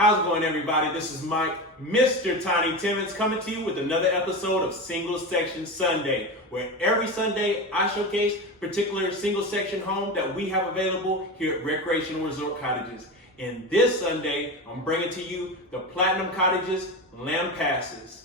How's it going, everybody? This is Mike, Mr. Tiny Timmons, coming to you with another episode of Single Section Sunday, where every Sunday I showcase particular single section home that we have available here at Recreational Resort Cottages. And this Sunday, I'm bringing to you the Platinum Cottages Lampasas.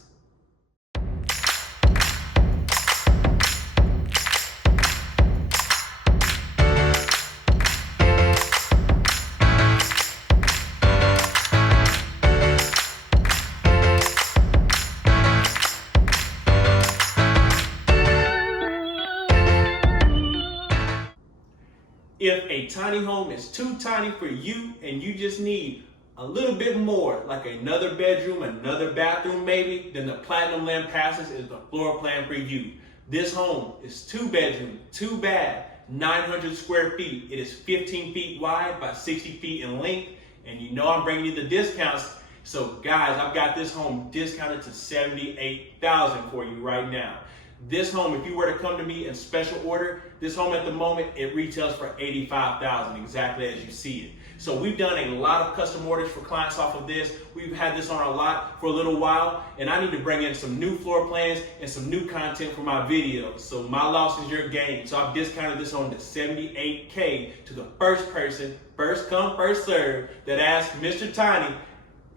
If a tiny home is too tiny for you and you just need a little bit more, like another bedroom, another bathroom maybe, then the Platinum Lampasas is the floor plan for you. This home is 2-bedroom, 2-bath, 900 square feet. It is 15 feet wide by 60 feet in length. And you know I'm bringing you the discounts. So guys, I've got this home discounted to $78,000 for you right now. This home, if you were to come to me in special order, this home at the moment, it retails for $85,000, exactly as you see it. So we've done a lot of custom orders for clients off of this. We've had this on our lot for a little while, and I need to bring in some new floor plans and some new content for my videos. So my loss is your gain. So I've discounted this home to $78K to the first person, first come, first serve, that asks Mr. Tiny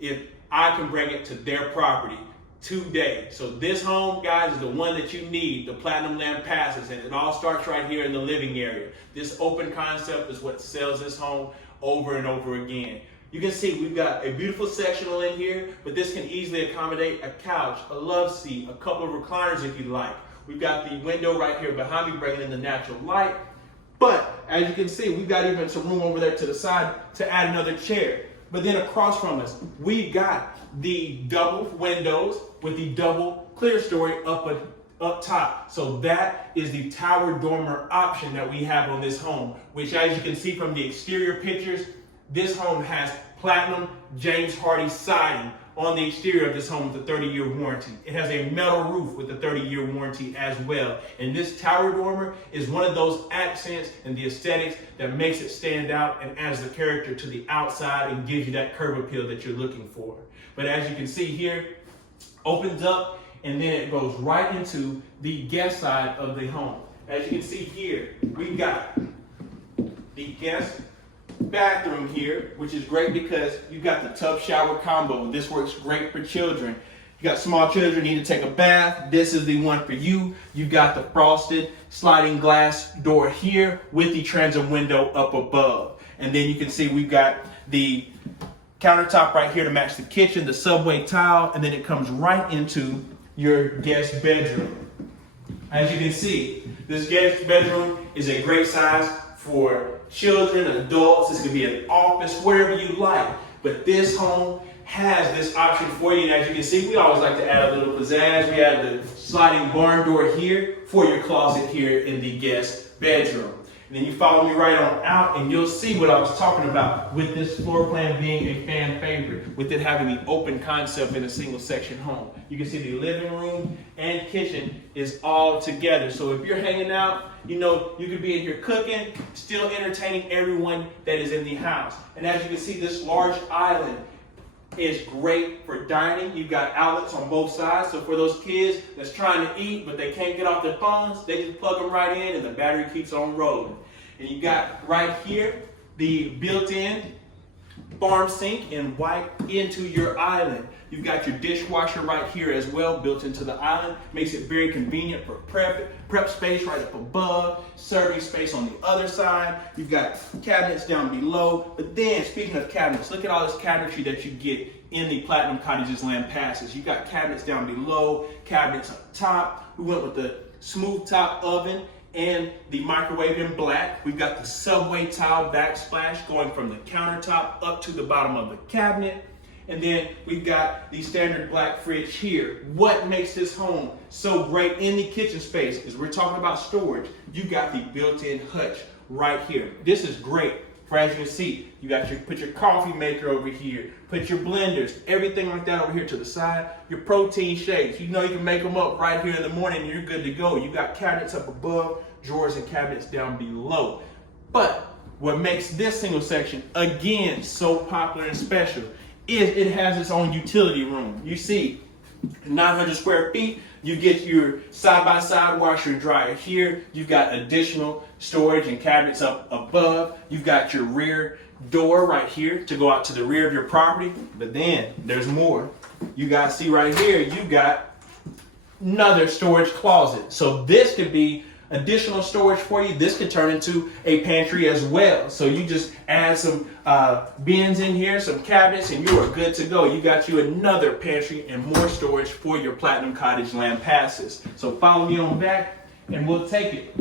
if I can bring it to their property today. So this home, guys, is the one that you need, the Platinum Lampasas, and it all starts right here in the living area. This open concept is what sells this home over and over again. You can see we've got a beautiful sectional in here, but this can easily accommodate a couch, a love seat, a couple of recliners if you like. We've got the window right here behind me bringing in the natural light, but as you can see, we've got even some room over there to the side to add another chair. But then across from us, we've got the double windows with the double clear story up top. So that is the tower dormer option that we have on this home, which, as you can see from the exterior pictures, this home has platinum James Hardy siding on the exterior of this home with a 30-year warranty. It has a metal roof with a 30-year warranty as well. And this tower dormer is one of those accents and the aesthetics that makes it stand out and adds the character to the outside and gives you that curb appeal that you're looking for. But as you can see here, opens up and then it goes right into the guest side of the home. As you can see here, we've got the guest bathroom here, which is great because you've got the tub shower combo. This works great for children. You got small children need to take a bath. This is the one for you. You've got the frosted sliding glass door here with the transom window up above. And then you can see we've got the countertop right here to match the kitchen, the subway tile, and then it comes right into your guest bedroom. As you can see, this guest bedroom is a great size for children, adults. This could be an office, wherever you like. But this home has this option for you. And as you can see, we always like to add a little pizzazz. We have the sliding barn door here for your closet here in the guest bedroom. And then you follow me right on out and you'll see what I was talking about with this floor plan being a fan favorite, with it having the open concept in a single section home. You can see the living room and kitchen is all together. So if you're hanging out, you know, you could be in here cooking, still entertaining everyone that is in the house. And as you can see, this large island is great for dining. You've got outlets on both sides. So for those kids that's trying to eat, but they can't get off their phones, they just plug them right in and the battery keeps on rolling. And you got right here, the built-in farm sink and wipe into your island. You've got your dishwasher right here as well, built into the island. Makes it very convenient for prep space right up above, serving space on the other side. You've got cabinets down below. But then, speaking of cabinets, look at all this cabinetry that you get in the Platinum Cottages Lampasas. You've got cabinets down below, cabinets up top. We went with the smooth top oven and the microwave in black. We've got the subway tile backsplash going from the countertop up to the bottom of the cabinet. And then we've got the standard black fridge here. What makes this home so great in the kitchen space is we're talking about storage. You got the built-in hutch right here. This is great for, as you can see, you got put your coffee maker over here, put your blenders, everything like that over here to the side. Your protein shakes, you know you can make them up right here in the morning and you're good to go. You got cabinets up above, drawers and cabinets down below. But what makes this single section, again, so popular and special is it has its own utility room. You see, 900 square feet, you get your side-by-side washer and dryer here. You've got additional storage and cabinets up above. You've got your rear door right here to go out to the rear of your property. But then there's more. You guys see right here, you got another storage closet. So this could be additional storage for you. This could turn into a pantry as well. So you just add some bins in here, some cabinets, and you are good to go. You got you another pantry and more storage for your Platinum Cottage Lampasas. So follow me on back and we'll take it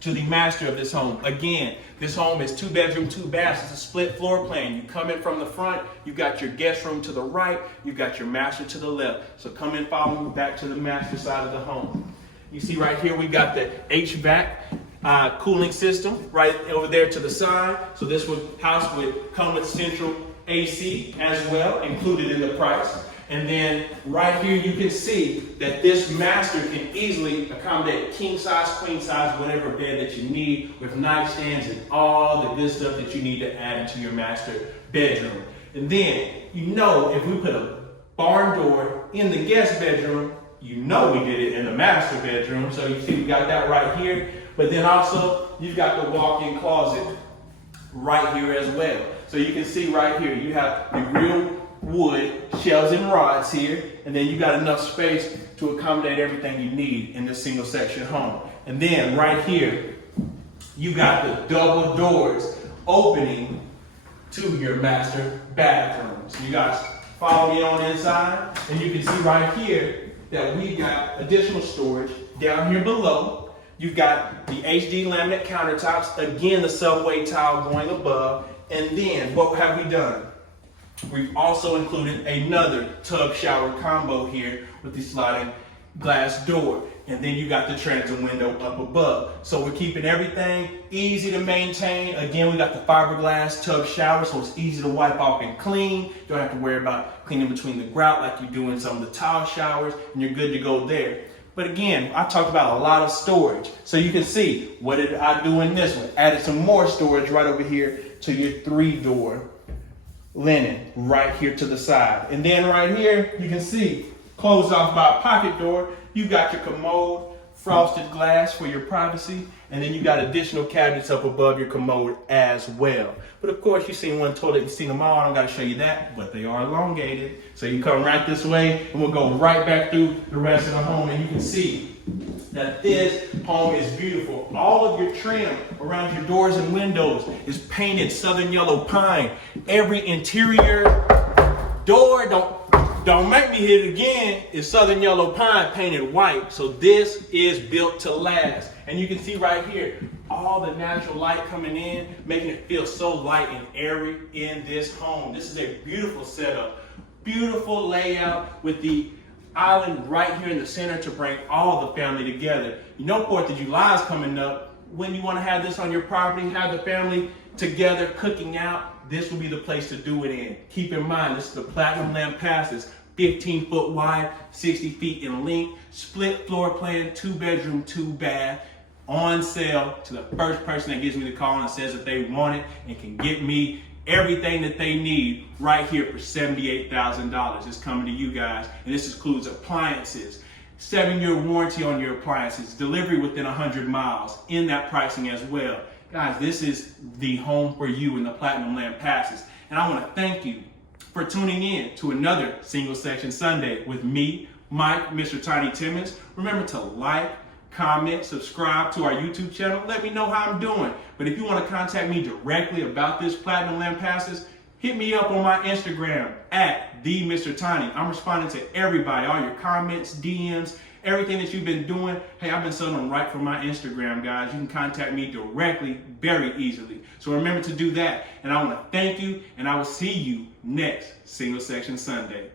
to the master of this home. Again, this home is 2 bedroom, 2 baths. It's a split floor plan. You come in from the front, you got your guest room to the right, you got your master to the left. So come in, follow me back to the master side of the home. You see right here, we got the HVAC cooling system right over there to the side. So this house would come with central AC as well, included in the price. And then right here, you can see that this master can easily accommodate king size, queen size, whatever bed that you need, with nightstands and all the good stuff that you need to add into your master bedroom. And then, you know, if we put a barn door in the guest bedroom, you know we did it in the master bedroom. So you see we got that right here. But then also, you've got the walk-in closet right here as well. So you can see right here, you have the real wood shelves and rods here, and then you got enough space to accommodate everything you need in this single section home. And then right here, you got the double doors opening to your master bathroom. So you guys follow me on inside, and you can see right here that we got additional storage down here below. You've got the HD laminate countertops, again the subway tile going above, and then what have we done? We've also included another tub shower combo here with the sliding glass door. And then you got the transom window up above. So we're keeping everything easy to maintain. Again, we got the fiberglass tub shower, so it's easy to wipe off and clean. You don't have to worry about cleaning between the grout like you do in some of the tile showers, and you're good to go there. But again, I talked about a lot of storage. So you can see, what did I do in this one? Added some more storage right over here to your 3-door linen right here to the side. And then right here, you can see, closed off by a pocket door, you got your commode, frosted glass for your privacy, and then you got additional cabinets up above your commode as well. But of course, you've seen one toilet, you've seen them all, I don't gotta show you that, but they are elongated. So you come right this way, and we'll go right back through the rest of the home, and you can see that this home is beautiful. All of your trim around your doors and windows is painted southern yellow pine. Every interior door, don't make me hit it again, is southern yellow pine painted white. So this is built to last. And you can see right here, all the natural light coming in, making it feel so light and airy in this home. This is a beautiful setup, beautiful layout with the island right here in the center to bring all the family together. You know 4th of July is coming up. When you want to have this on your property, have the family together cooking out, this will be the place to do it in. Keep in mind, this is the Platinum Lampasas, 15-foot wide, 60 feet in length, split floor plan, 2 bedroom, 2 bath, on sale to the first person that gives me the call and says that they want it and can get me everything that they need right here for $78,000. It's coming to you guys, and this includes appliances, 7-year warranty on your appliances, delivery within 100 miles in that pricing as well. Guys, this is the home for you in the Platinum Lampasas, and I want to thank you for tuning in to another Single Section Sunday with me, Mike, Mr. Tiny Timmons. Remember to like, comment, subscribe to our YouTube channel. Let me know how I'm doing. But if you want to contact me directly about this Platinum Lampasas, hit me up on my Instagram at @TheMrTiny. I'm responding to everybody, all your comments, DMs, everything that you've been doing. Hey, I've been selling them right from my Instagram, guys. You can contact me directly very easily. So remember to do that. And I want to thank you, and I will see you next Single Section Sunday.